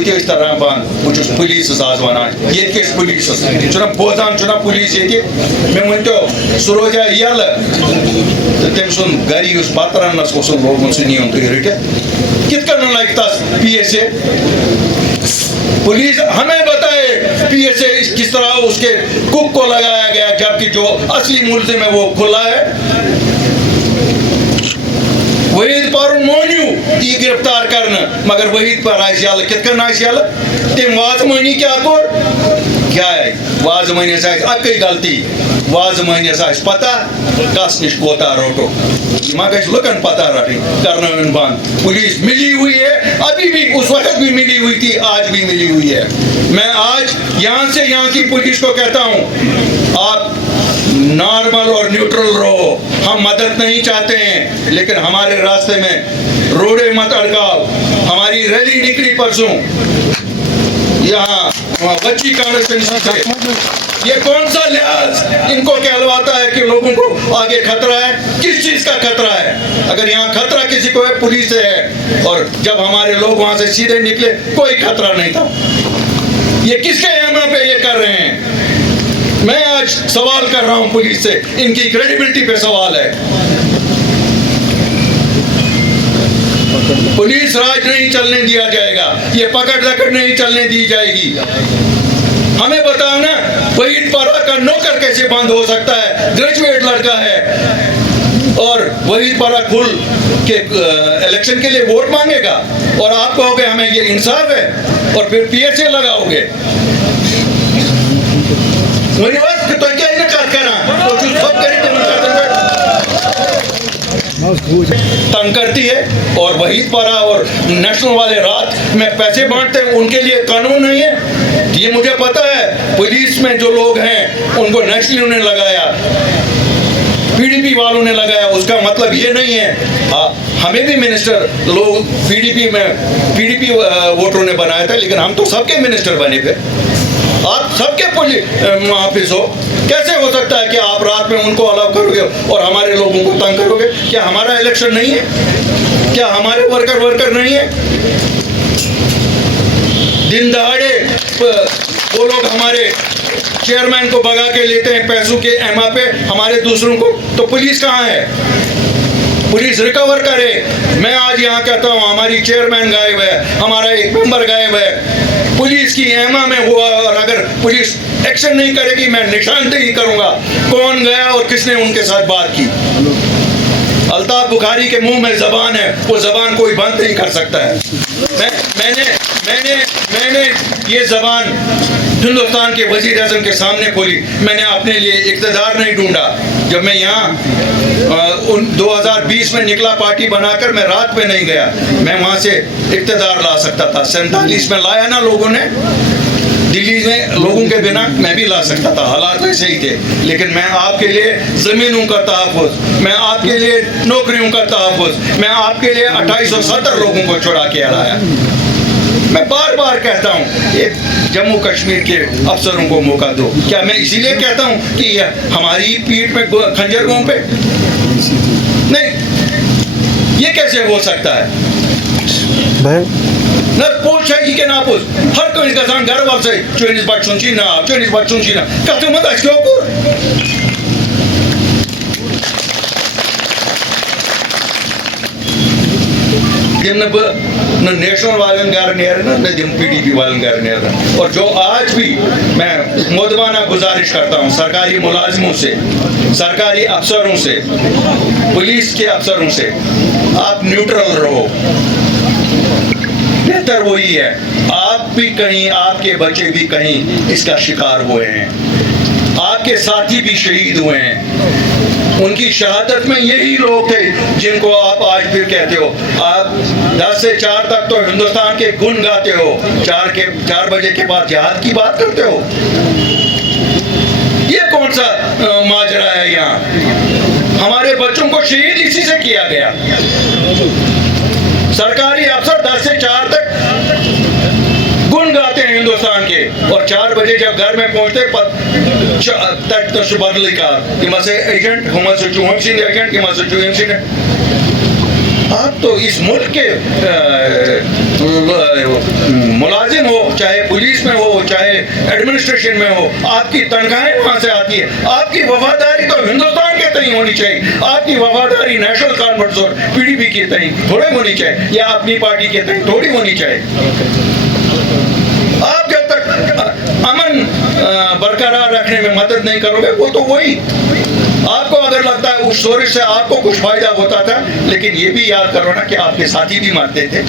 बह तरह बंद बहुत पुलिस आज वन ये पुलिस बोजान पुलिस ये मे वन तो सह रोजा यल तो तम सुन गर बत रनस लोगन सह नीन तुम रट कित लगे तस PSA पुलिस हमें बताए PSA किस तरह उसके कुक को लगाया गया जबकि जो असली मुलजिम है वो खुला है। वहीद पर मोन्यू यह गिरफ्तार करना मगर वहीद पर यल कित यल तम वाजमानी क्या कोर क्या है वाजमानस अक्ई गलती वाजमानस पता कस नश कोता रोटो मा गई लुकन पता रटन करना बंद पुलिस मिली हुई है अभी भी उस वक्त भी मिली हुई थी आज भी मिली हुई है। मैं आज यहाँ से यहाँ की पुलिस को कहता हूँ आप नॉर्मल और न्यूट्रल रहो। हम मदद नहीं चाहते हैं लेकिन हमारे रास्ते में रोड़े मत अड़काओ। हमारी रैली निकली परसों यहाँ बच्ची कॉन्स्टिट्यूंसी से ये कौन सा लिहाज इनको कहलवाता है कि लोगों को आगे खतरा है? किस चीज का खतरा है? अगर यहाँ खतरा किसी को है पुलिस से है और जब हमारे लोग वहां से सीधे निकले कोई खतरा नहीं था। ये किसके एमा पे ये कर रहे हैं? मैं आज सवाल कर रहा हूं पुलिस से, इनकी क्रेडिबिलिटी पे सवाल है। पुलिस राज नहीं चलने दिया जाएगा, ये पकड़ दकड़ नहीं चलने दी जाएगी। हमें बताओ ना वहीद परा का नौकर कैसे बंद हो सकता है? ग्रेजुएट लड़का है और वहीद परा खुल के इलेक्शन के लिए वोट मांगेगा और आप कहोगे हमें ये इंसाफ है और फिर PSA लगाओगे। तंग करती है और वहीद परा और नेशनल वाले रात में पैसे बांटते हैं, उनके लिए कानून नहीं है। ये मुझे पता है पुलिस में जो लोग हैं उनको नेशनल ने लगाया, PDP वालों ने लगाया, उसका मतलब ये नहीं है। हमें भी मिनिस्टर लोग PDP वोटरों ने बनाया था लेकिन हम तो सबके मिनिस्टर बने थे। आप सबके पुलिस मुहाफिज हो, कैसे हो सकता है कि आप रात में उनको अलाउ करोगे और हमारे लोगों को तंग करोगे? क्या हमारा इलेक्शन नहीं है? क्या हमारे वर्कर नहीं है? दिन दहाड़े वो लोग हमारे चेयरमैन को भगा के लेते हैं पैसों के एमा पे, हमारे दूसरों को। तो पुलिस कहाँ है? पुलिस रिकवर करे। मैं आज यहाँ कहता हूँ हमारी चेयरमैन गायब है, हमारा एक मेंबर गायब है, पुलिस की एमा में हुआ और अगर पुलिस एक्शन नहीं करेगी मैं निशानदेही करूंगा कौन गया और किसने उनके साथ बात की। अल्ताफ बुखारी के मुंह में जबान है, वो जबान कोई बंद नहीं कर सकता है। मैंने ये जबान हिंदुस्तान के वजीर आज़म के सामने खोली। मैंने अपने लिए इक़्तिदार नहीं ढूंढा। जब मैं यहाँ 2020 में निकला पार्टी बनाकर, मैं रात में नहीं गया, मैं वहाँ से इक़्तिदार ला सकता था। 47 में लाया ना लोगों ने, दिल्ली में लोगों के बिना मैं भी ला सकता था, हालात वैसे ही थे। लेकिन मैं आपके लिए ज़मीनों का तहफ़्फ़ुज़, मैं आपके लिए नौकरियों का तहफ़्फ़ुज़, मैं आपके लिए 2870 लोगों को छुड़ा के लाया। मैं बार बार कहता हूँ एक जम्मू कश्मीर के अफसरों को मौका दो। क्या मैं इसीलिए कहता हूँ कि हमारी पीठ में खंजर घोंपे? नहीं, ये कैसे हो सकता है? न पूछेगी के ना पूछ, हर कोई गजान घर वाल से चुनिस बच्चों चीना कहते मत क्यों कर न नेशनल वालन घर नेर न PDP वालन घर नेर। और जो आज भी मैं मुदबाना गुजारिश करता हूँ सरकारी मुलाजिमों से, सरकारी अफसरों से, पुलिस के अफसरों से, आप न्यूट्रल रहो। बेहतर वही है, आप भी कहीं, आपके बच्चे भी कहीं इसका शिकार हुए हैं, आपके साथी भी शहीद हुए हैं। उनकी शहादत में यही लोग थे जिनको आप आज फिर कहते हो। आप 10 से 4 तक तो हिंदुस्तान के गुण गाते हो, 4 बजे के बाद जिहाद की बात करते हो। ये कौन सा माजरा है? यहाँ हमारे बच्चों को शहीद इसी से किया गया। सरकारी अफसर 10 से 4 तक गुण गाते हैं हिंदुस्तान के और 4 बजे जब घर में पहुंचते बदली का एजेंट एजेंट आप तो इस मुल्क के मुलाजिम हो, चाहे पुलिस में हो, चाहे एडमिनिस्ट्रेशन में हो, आपकी तनख्वाहें वहाँ से आती है। आपकी वफादारी तो हिंदुस्तान के तय होनी चाहिए, आपकी वफादारी नेशनल कॉन्फ्रेंस और PDP के तय थोड़े होनी चाहिए, या अपनी पार्टी के तय थोड़ी होनी चाहिए। आप जब तक अमन बरकरार रखने में मदद नहीं करोगे, वो तो वही आपको अगर लगता है उस सोच से आपको कुछ फायदा होता था, लेकिन ये भी याद करो ना कि आपके साथी भी मरते थे।